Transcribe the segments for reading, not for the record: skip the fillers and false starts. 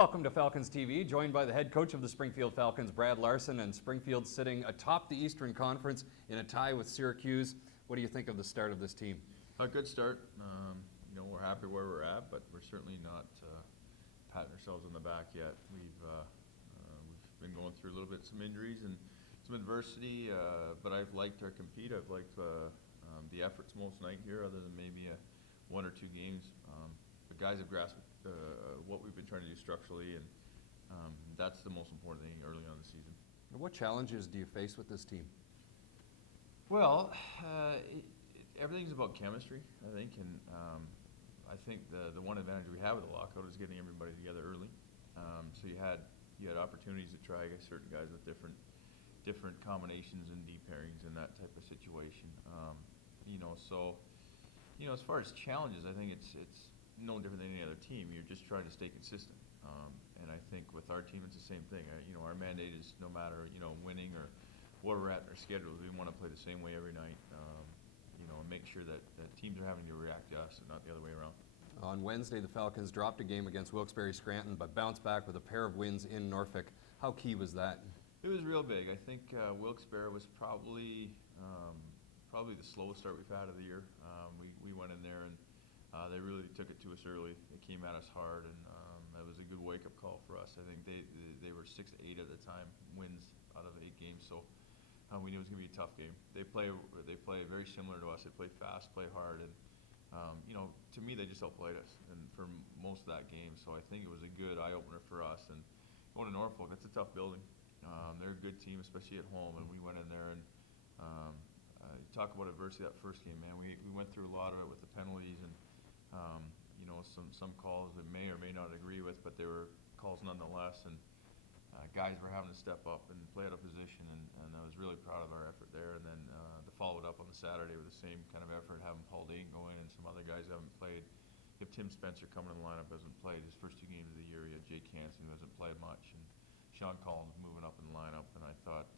Welcome to Falcons TV, joined by the head coach of the Springfield Falcons, Brad Larsen, and Springfield sitting atop the Eastern Conference in a tie with Syracuse. What do you think of the start of this team? A good start. We're happy where we're at, but we're certainly not patting ourselves on the back yet. We've been going through a little bit some injuries and some adversity, but I've liked our compete. I've liked the efforts most night here, other than maybe one or two games. The guys have grasped what we've been trying to do structurally, and that's the most important thing early on in the season. What challenges do you face with this team? Well, everything's about chemistry, I think, and I think the one advantage we have with the lockout is getting everybody together early. So you had opportunities to try certain guys with different combinations and deep pairings and that type of situation. As far as challenges, I think it's no different than any other team. You're just trying to stay consistent. And I think with our team, it's the same thing. Our mandate is no matter, winning or where we're at in our schedules, we want to play the same way every night, and make sure that teams are having to react to us and not the other way around. On Wednesday, the Falcons dropped a game against Wilkes-Barre-Scranton, but bounced back with a pair of wins in Norfolk. How key was that? It was real big. I think Wilkes-Barre was probably the slowest start we've had of the year. We went in there and they really took it to us early. They came at us hard, and that was a good wake-up call for us. I think they were 6-8 at the time, wins out of 8 games. So we knew it was going to be a tough game. They play very similar to us. They play fast, play hard, and to me they just outplayed us. And for most of that game, so I think it was a good eye-opener for us. And going to Norfolk, that's a tough building. They're a good team, especially at home. And we went in there and talk about adversity that first game, man. We went through a lot of it with the penalties and some calls that may or may not agree with, but they were calls nonetheless. And guys were having to step up and play out of position, and I was really proud of our effort there. And then to follow it up on the Saturday with the same kind of effort, having Paul Dayton go in and some other guys who haven't played. You have Tim Spencer coming in the lineup, hasn't played his first 2 games of the year. You have Jake Hansen, who hasn't played much, and Sean Collins moving up in the lineup. And I thought,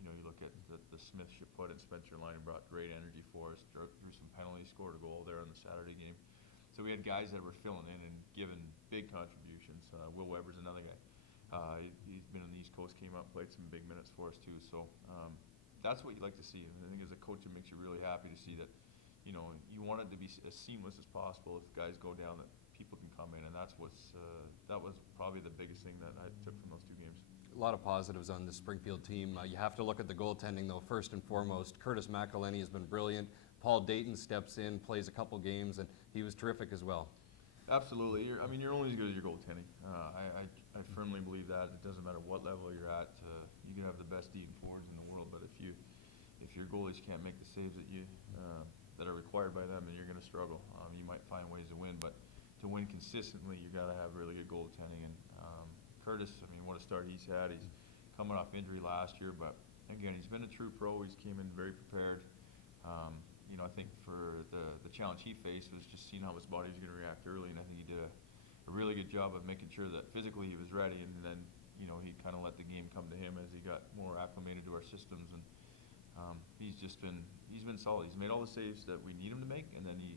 you look at the Smith Chaput and Spencer line, brought great energy for us, drew some penalties, scored a goal there in the Saturday game. So we had guys that were filling in and giving big contributions. Will Weber's another guy. He's been on the East Coast, came up, played some big minutes for us too. So that's what you like to see. And I think as a coach, it makes you really happy to see that, you want it to be as seamless as possible. If guys go down, that people can come in, and that was probably the biggest thing that I took from those 2 games. A lot of positives on the Springfield team. You have to look at the goaltending, though, first and foremost. Curtis McElhenney has been brilliant. Paul Dayton steps in, plays a couple games, and he was terrific as well. Absolutely. You're only as good as your goaltending. I firmly believe that. It doesn't matter what level you're at. You can have the best D and forwards in the world, but if your goalies can't make the saves that are required by them, then you're going to struggle. You might find ways to win, but to win consistently, you got to have really good goaltending. And Curtis, what a start he's had. He's coming off injury last year, but again, he's been a true pro. He's came in very prepared. I think for the challenge he faced was just seeing how his body was going to react early, and I think he did a really good job of making sure that physically he was ready, and then he kind of let the game come to him as he got more acclimated to our systems. And he's been solid. He's made all the saves that we need him to make, and then he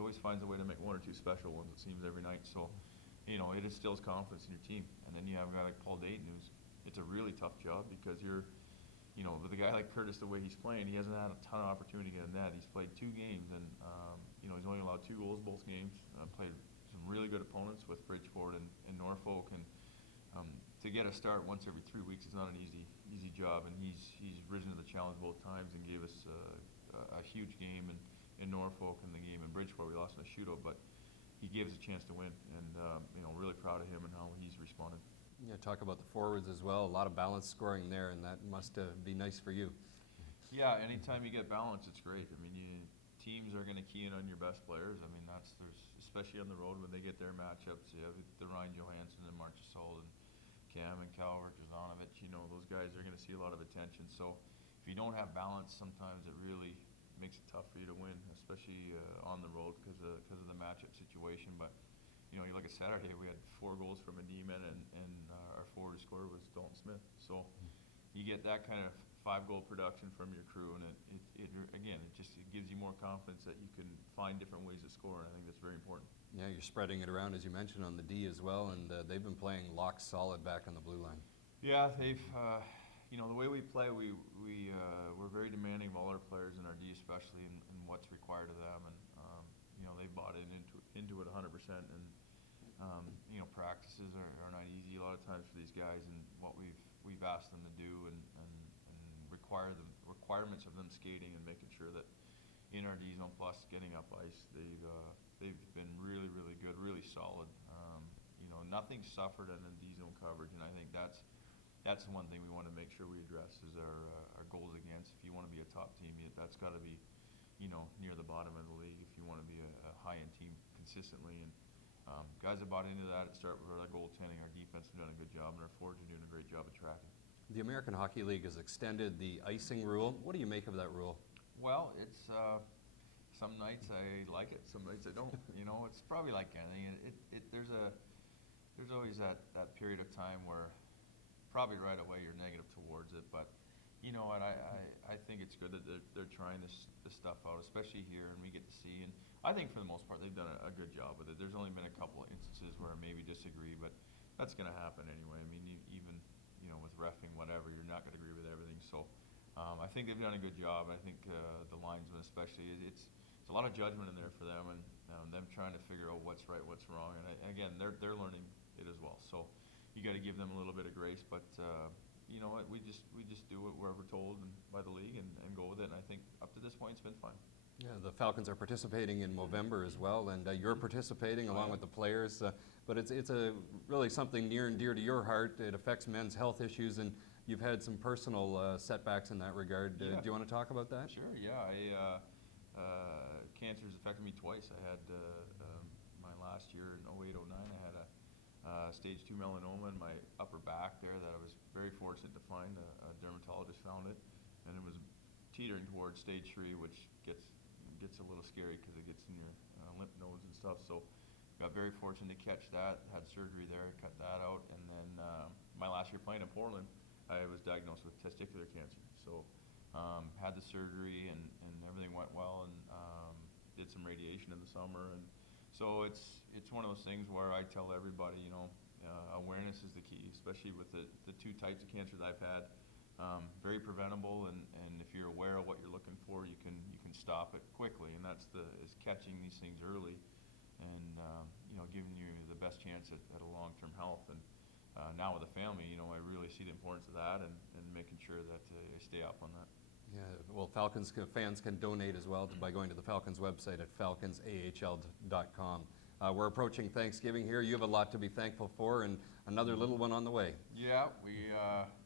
always finds a way to make 1 or 2 special ones, it seems, every night. So it instills confidence in your team. And then you have a guy like Paul Dayton, it's a really tough job because you're with a guy like Curtis, the way he's playing, he hasn't had a ton of opportunity to get in that. He's played 2 games, and he's only allowed 2 goals both games. Played some really good opponents with Bridgeport and Norfolk, and to get a start once every 3 weeks is not an easy job. And he's risen to the challenge both times and gave us a huge game in Norfolk, and the game in Bridgeport we lost in a shootout, but he gave us a chance to win, and really proud of him and how he's responded. Yeah, talk about the forwards as well. A lot of balance scoring there, and that must be nice for you. Yeah, anytime you get balance, it's great. Teams are going to key in on your best players. There's especially on the road when they get their matchups. You have the Ryan Johansson and Marchessault and Cam and Calvert, Jozanovic. Those guys are going to see a lot of attention. So if you don't have balance, sometimes it really makes it tough for you to win, especially on the road because of the matchup situation. But you look at Saturday, we had 4 goals from a D-man, and our forward scorer was Dalton Smith. So you get that kind of 5-goal production from your crew, and it gives you more confidence that you can find different ways to score, and I think that's very important. Yeah, you're spreading it around, as you mentioned, on the D as well, and they've been playing lock solid back on the blue line. Yeah, they've, the way we play, we're very demanding of all our players and our D especially, and what's required of them, and they bought into it 100%, and practices are not easy a lot of times for these guys, and what we've asked them to do, and requirements of them skating and making sure that in our D zone plus getting up ice, they've been really, really good, really solid. Nothing suffered in the D zone coverage, and I think that's the one thing we want to make sure we address is our goals against. If you want to be a top team, that's got to be near the bottom of the league if you want to be a high-end team consistently. And guys have bought into that. It started with our goaltending. Our defense have done a good job, and our forwards are doing a great job of tracking. The American Hockey League has extended the icing rule. What do you make of that rule? Well, it's some nights I like it, some nights I don't. It's probably like anything. There's always that period of time where probably right away you're negative towards it, but you know what? I think it's good that they're trying this stuff out, especially here, and we get to see. And I think for the most part they've done a good job with it. There's only been a couple of instances where I maybe disagree, but that's going to happen anyway. I mean, even with reffing, whatever, you're not going to agree with everything. So I think they've done a good job. I think the linesmen especially, it's a lot of judgment in there for them, and them trying to figure out what's right, what's wrong. And again, they're learning it as well. So you got to give them a little bit of grace, but you know what? We just do what we're told by the league and go with it. And I think up to this point, it's been fine. Yeah, the Falcons are participating in Movember as well, and you're participating along with the players. But it's really something near and dear to your heart. It affects men's health issues, and you've had some personal setbacks in that regard. Yeah. Do you want to talk about that? Sure. Yeah. Cancer's affected me twice. I had my last year in 08, 09. I had a stage 2 melanoma in my upper back there that I was very fortunate to find. A dermatologist found it, and it was teetering towards stage 3, which gets a little scary because it gets in your lymph nodes and stuff. So got very fortunate to catch that. Had surgery there, cut that out, and then my last year playing in Portland, I was diagnosed with testicular cancer. So had the surgery, and everything went well, and did some radiation in the summer. And so it's one of those things where I tell everybody, awareness is the key, especially with the 2 types of cancer that I've had. Very preventable, and if you're aware of what you're looking for, you can stop it quickly, and that's is catching these things early, and giving you the best chance at a long-term health. And now with a family, I really see the importance of that, and making sure that I stay up on that. Yeah, well, Falcons fans can donate as well by going to the Falcons website at falconsahl.com. We're approaching Thanksgiving here. You have a lot to be thankful for, and another little one on the way. Yeah,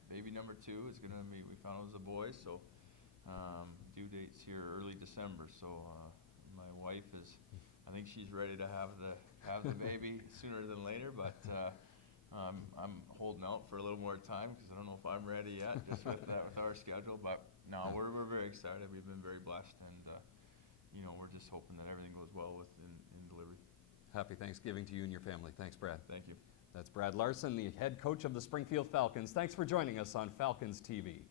baby number 2 is going to be, we found it was a boy, so due date's here early December. So my wife I think she's ready to have the baby sooner than later, but I'm holding out for a little more time because I don't know if I'm ready yet, just with our schedule. But no, we're very excited. We've been very blessed, and we're just hoping that everything goes well in delivery. Happy Thanksgiving to you and your family. Thanks, Brad. Thank you. That's Brad Larsen, the head coach of the Springfield Falcons. Thanks for joining us on Falcons TV.